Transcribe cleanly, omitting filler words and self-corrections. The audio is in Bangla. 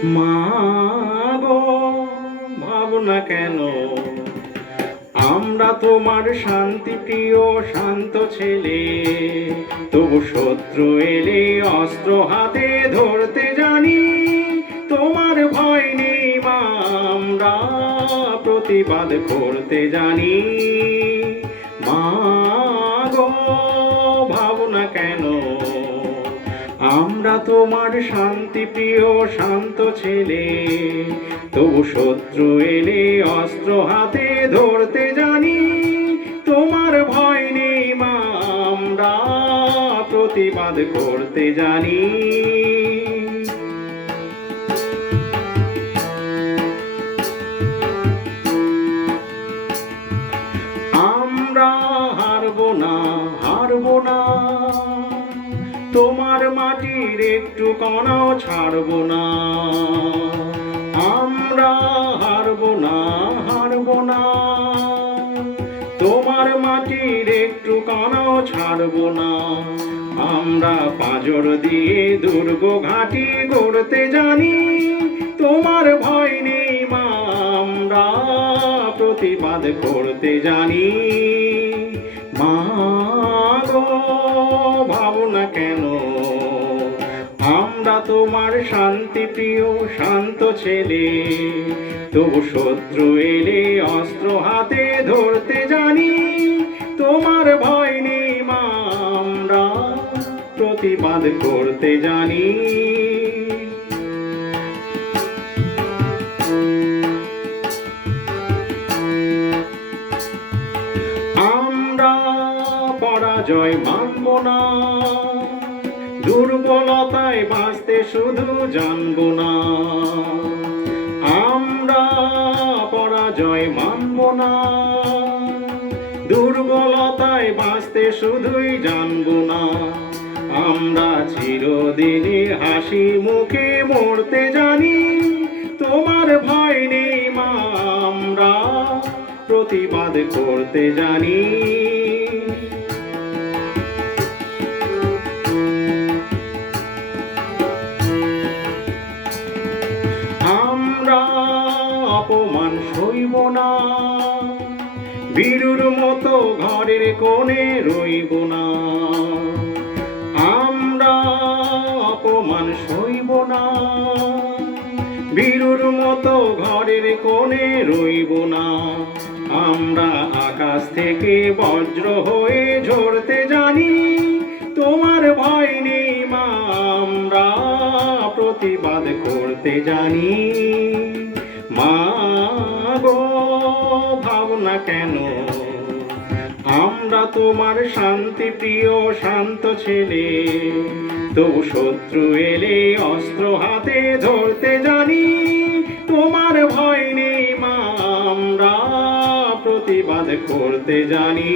মা গো, ভাবনা কেন? আমরা তোমার শান্তি প্রিয় শান্ত ছেলে, তবু শত্রু এলে অস্ত্র হাতে ধরতে জানি। তোমার ভয় নেই মা, আমরা প্রতিবাদ করতে জানি। মা গো, ভাবনা কেন? আমরা তোমার শান্তি প্রিয় শান্ত ছেলে, তবু শত্রু এলে অস্ত্র হাতে ধরতে জানি। তোমার ভয় নেই মা, আমরা প্রতিবাদ করতে জানি। আমরা হারবো না, হারবো না, তোমার মাটির একটু কণাও ছাড়বো না। আমরা হারবো না, হারবো না, তোমার মাটির একটু কণাও ছাড়বো না। আমরা পাঁজর দিয়ে দুর্গ ঘাঁটি গড়তে জানি। তোমার ভয় নেই মা, আমরা প্রতিবাদ করতে জানি। মা গো, ভাবনা কেন? আমরা তোমার শান্তি প্রিয় শান্ত ছেলে, তবু শত্রু এলে অস্ত্র হাতে ধরতে জানি। তোমার ভয় নেই মা, আমরা প্রতিবাদ করতে জানি। আমরা পরাজয় মানব না, দুর্বলতায় বাঁচতে শুধু জানবো না। আমরা পরাজয় মানব না, দুর্বলতায় বাঁচতে শুধুই জানবো না। আমরা চিরদিনই হাসি মুখে মরতে জানি। তোমার ভয় নেই মা, আমরা প্রতিবাদ করতে জানি। আমরা অপমান সইব না, বীরুর মতো ঘরের কোণে রইব না। আমরা অপমান সইব না, বীরুর মতো ঘরের কোণে রইব না। আমরা আকাশ থেকে বজ্র হয়ে ঝরতে জানি। তোমার ভয় নেই মা, আমরা প্রতিবাদ করতে জানি। মা গো, ভাবনা কেন? আমরা তোমার শান্তি প্রিয় শান্ত ছেলে, তবু শত্রু এলে অস্ত্র হাতে ধরতে জানি। তোমার ভয় নেই মা, আমরা প্রতিবাদ করতে জানি।